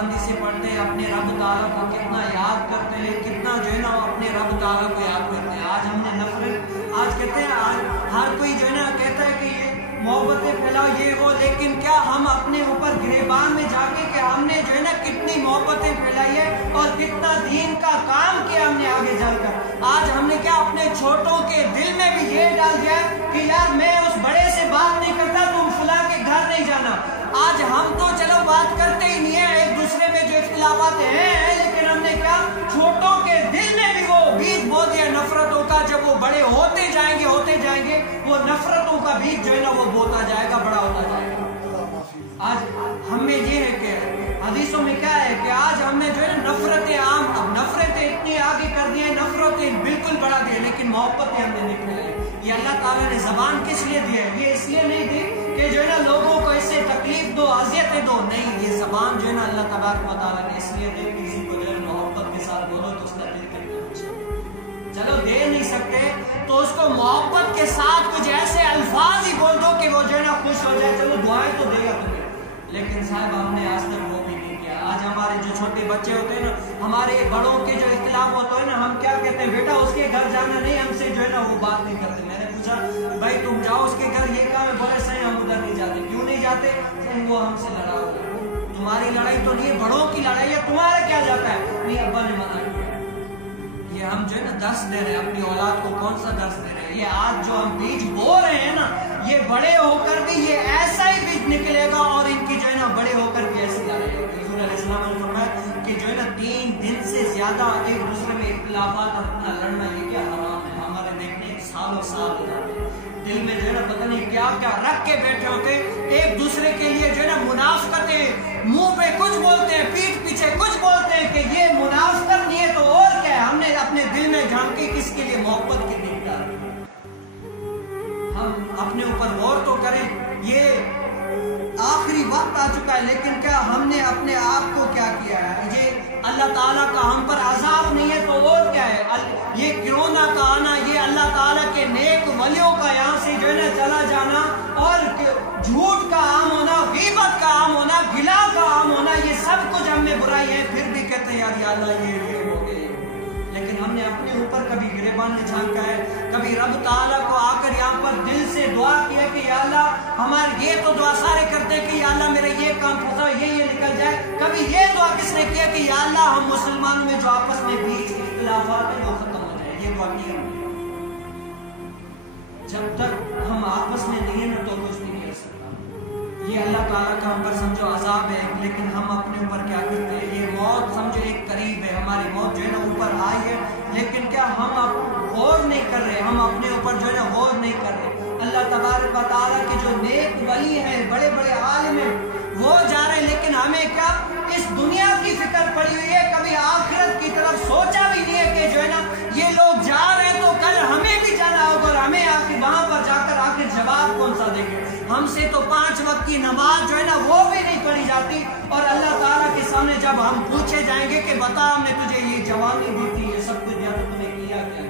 पाबंदी से पढ़ते हैं, अपने रब ताला को कितना याद करते हैं, कितना जो है ना अपने रब ताला को याद करते हैं। आज हमने नफरत, आज कहते हैं, आज हर कोई जो है ना कहता है कि ये मोहब्बतें फैलाओ ये वो, लेकिन क्या हम अपने ऊपर गिरेबान में जाके कि हमने जो है ना कितनी मोहब्बतें फैलाई है और कितना दीन का काम किया हमने आगे चलकर। आज हमने क्या अपने छोटों के दिल में भी ये डाल दिया कि यार मैं उस बड़े से बात नहीं करता, तुम फलां के घर नहीं जाना। आज हम तो चलो बात करते ही नहीं है, एक दूसरे में जो इख्तिलाफात हैं, लेकिन हमने क्या छोटों के दिल में भी वो बीज बो दिया नफरतों का। जब वो बड़े होते जाएंगे वो नफरतों का बीज जो है ना वो बोता जाएगा, बड़ा होता जाएगा। आज हमें ये है कि हदीसों में क्या है कि आज हमने जो है नफरतें आम, अब नफरतें इतनी आगे कर दी है, नफरतें बिल्कुल बढ़ा दी है, लेकिन मोहब्बतें हमने नहीं फैलाई। ये अल्लाह ताला ने जबान किस लिए दी है? ये इसलिए नहीं दी कि जो है ना लोगों को इससे तकलीफ दो, अजियतें दो, नहीं, ये जबान जो है ना अल्लाह तबारक व तआला ने इसलिए दी, किसी को जो है मोहब्बत के साथ बोलो तो उसका दिल कितना चलो दे नहीं सकते तो उसको मोहब्बत के साथ कुछ ऐसे अल्फाज ही बोल दो कि वो जो है ना खुश हो जाए, चलो दुआएं तो देगा तुम्हें। लेकिन साहब हमने आज तक वो भी नहीं किया। आज हमारे जो छोटे बच्चे होते हैं ना, हमारे बड़ों के जो इख्तिलाफ होता है ना, हम क्या कहते हैं, बेटा उसके घर जाना नहीं, हमसे जो है ना वो बात नहीं करते। मैंने पूछा भाई तुम जाओ उसके घर, ये काम है, बोले सही हम उधर नहीं जाते। क्यों नहीं जाते? वो हमसे लड़ा हुआ है। तुम्हारी लड़ाई तो नहीं है, बड़ों की लड़ाई है, तुम्हारा क्या जाता है? नहीं, अब्बा ने मना किया। ये हम जो है ना दर्श दे रहे हैं अपनी औलाद को, कौन सा दर्श दे रहे हैं? ये आज जो हम बीज बो रहे हैं ना, ये बड़े होकर भी ये ऐसा ही बीज निकलेगा और इनकी जो है ना बड़े होकर भी ऐसी लड़ाई होगी। हुजूर अलैहिस्सलाम ने फरमाया कि जो है ना 3 दिन से ज्यादा एक दूसरे में इख्तिलाफात और अपना लड़ना, ये क्या हराम है। हमारे देखने सालों साल हो जाते हैं, दिल में जो है ना पता नहीं क्या क्या रख के बैठे होते, एक दूसरे के लिए जो है ना मुनाफिकतें, मुंह पे कुछ बोलते हैं, पीठ पीछे कुछ बोलते हैं कि ये मुनाफिकत नहीं है तो और क्या है। हमने अपने दिल में झांकी किसके लिए? मोहब्बत की दिलदार। हम अपने ऊपर गौर तो करें, ये आखिरी वक्त आ चुका है, लेकिन क्या हमने अपने आप को क्या किया है? ये अल्लाह ताला का हम पर अजाब नहीं है तो और क्या है? ये कोरोना का आना, ये अल्लाह ताला के नेक वलियों का यहाँ से जो है ना चला जाना, और झूठ का आम होना, गीबत का आम होना, गिला का आम होना, ये सब कुछ हमने बुराई है, फिर भी कहते हैं यार अल्लाह ये हो गए। लेकिन हमने अपने ऊपर कभी गिरेबान में झांका है? कभी रब ताला को आकर यहाँ पर दिल से दुआ किया कि या अल्लाह, हमारे ये तो दुआ सारे करते हैं कि या अल्लाह मेरा ये काम फंसा, ये निकल जाए। कभी ये दुआ किसने किया कि या अल्लाह हम मुसलमानों में जो आपस में बीच इख्तिलाफात है वो खत्म हो जाए? ये दुआ की हमने। जब तक हम आपस में नहीं है ना तो कुछ भी नहीं हो सकता। ये अल्लाह ताला का हम पर समझो अजाब है, लेकिन हम अपने ऊपर क्या करते हैं? ये मौत समझो एक करीब है, हमारी मौत जो है ना ऊपर आई है, लेकिन क्या हम गौर नहीं कर रहे? हम अपने ऊपर जो है ना गौर नहीं कर रहे। अल्लाह तबारक व तआला के जो नेक वली हैं, बड़े बड़े आलिम हैं, वो जा रहे हैं, लेकिन हमें क्या इस दुनिया की फिक्र पड़ी हुई है? कभी आखिरत की तरफ सोचा भी नहीं है कि जो है ना ये लोग जा रहे हैं तो कल हमें भी जाना होगा, और हमें आखिर वहां पर जाकर आखिर जवाब कौन सा देंगे? हमसे तो 5 वक्त की नमाज जो है ना वो भी नहीं पढ़ी जाती, और अल्लाह ताला के सामने जब हम पूछे जाएंगे कि बता हमने तुझे ये जवानी दी थी, ये सब कुछ दिया, तो तुमने किया क्या?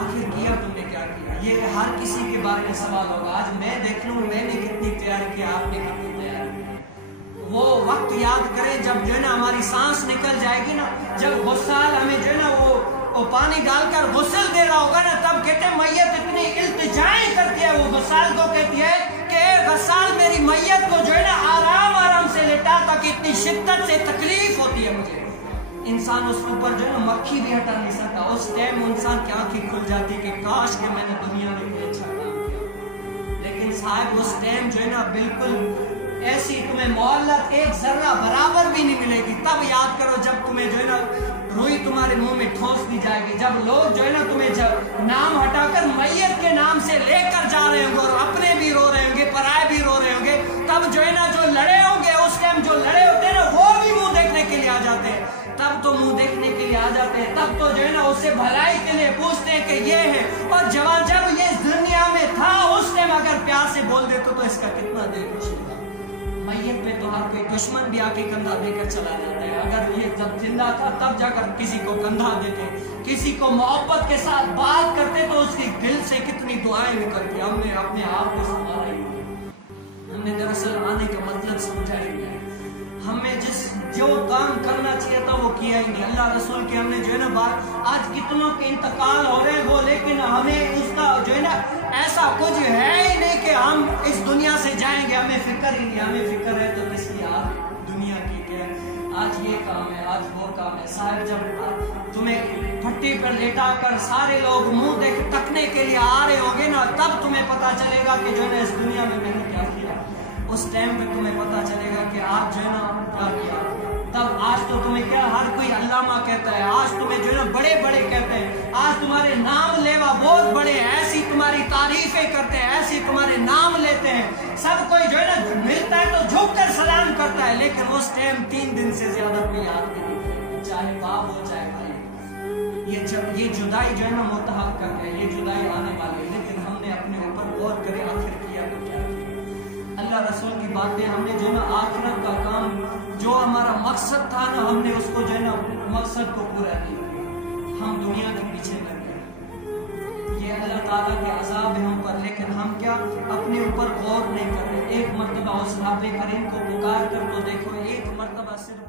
आखिर किया तुमने क्या किया? ये हर किसी के बारे में सवाल होगा। आज मैं देख लूं मैंने कितनी तैयारी की, आपने कितनी तैयारी की। वो वक्त याद करें जब जो है ना हमारी सांस निकल जाएगी ना, जब गुस्साल हमें जो है ना वो पानी डालकर गुस्ल दे रहा होगा ना, तब कहते हैं मैयत इतनी इल्तिजाएं करती है, वो गुस्साल को कहती है कि गस्साल मेरी मैयत को जो है ना आराम आराम से लेटा, ताकि इतनी शिद्दत से तकलीफ होती है मुझे। इंसान उस ऊपर जो है ना मक्खी भी हटा नहीं सकता। उस टाइम इंसान की आंखें खुल जाती कि काश के मैंने दुनिया में कोई अच्छा काम किया। लेकिन साहब उस टाइम जो है ना बिल्कुल ऐसी तुम्हें मोहल्लत एक जर्रा बराबर भी नहीं मिलेगी। तब याद करो जब तुम्हें जो है ना रुई तुम्हारे मुंह में ठोस दी जाएगी, जब लोग जो है ना तुम्हें जब नाम हटाकर मैयत के नाम से लेकर जा रहे होंगे, और अपने भी रो रहे होंगे, पराए भी रो रहे होंगे, तब जो है ना जो लड़े होंगे उस टाइम जो लड़े होते हैं ना वो भी मुंह देखने के लिए आ जाते हैं। तब तो मुंह देखने के लिए आ जाते हैं, तब तो जो है ना उससे भलाई के लिए पूछते हैं कि ये है। और जवान जब ये दुनिया में था उस टाइम अगर प्यार से बोल देते तो इसका कितना दिल खुश होगा। मैयत पे तो हर कोई दुश्मन भी आके कंधा देकर चला जाता है। अगर ये जब जिंदा था तब जाकर किसी को कंधा देते, किसी को मोहब्बत के साथ बात करते तो उसकी दिल से कितनी दुआएं निकलती। हमने अपने आप को संभाला ही नहीं, हमने दरअसल आने का मतलब समझा ही नहीं। हमें जो काम करना चाहिए था वो किया ही नहीं। अल्लाह रसूल के हमने जो है ना आज कितनों के इंतकाल हो रहे हैं वो, लेकिन हमें उसका जो है ना ऐसा कुछ है ही नहीं कि हम इस दुनिया से जाएंगे, हमें फिक्र ही नहीं। हमें फिक्र है तो किसी आज दुनिया की क्या, आज ये काम है, आज वो काम है। साहब जब तुम्हें फट्टी पर लेटा कर सारे लोग मुंह देख तकने के लिए आ रहे होंगे ना, तब तुम्हें पता चलेगा कि जो है ना इस दुनिया में मैंने क्या किया। उस टाइम पे तुम्हें पता चलेगा कि आज जो है ना क्या किया। तब आज तो तुम्हें क्या हर कोई अल्लामा कहता है, आज तुम्हें जो है ना बड़े बड़े कहते हैं, आज तुम्हारे नाम लेवा बहुत बड़े, ऐसी तुम्हारी तारीफें करते हैं, ऐसी तुम्हारे नाम लेते हैं। सब कोई जो है ना मिलता है तो झुक कर सलाम करता है, लेकिन उस टाइम 3 दिन से ज्यादा कोई याद नहीं, चाहे बाप हो चाहे भाई। ये जुदाई जो है ना मुतहक्कक है, ये जुदाई आने वाली है, लेकिन हमने अपने ऊपर गौर करे आखिर किया तो क्या। अल्लाह रसूल की बातें हमने जो है ना आखिरत का काम, जो हमारा मकसद था ना, हमने उसको जो है ना मकसद को पूरा किया, हम दुनिया के पीछे लग गए। ये अल्लाह ताला के अज़ाब है हम पर, लेकिन हम क्या अपने ऊपर गौर नहीं कर रहे। एक मर्तबा उस रब करीम को पुकार कर तो देखो, एक मर्तबा सिर्फ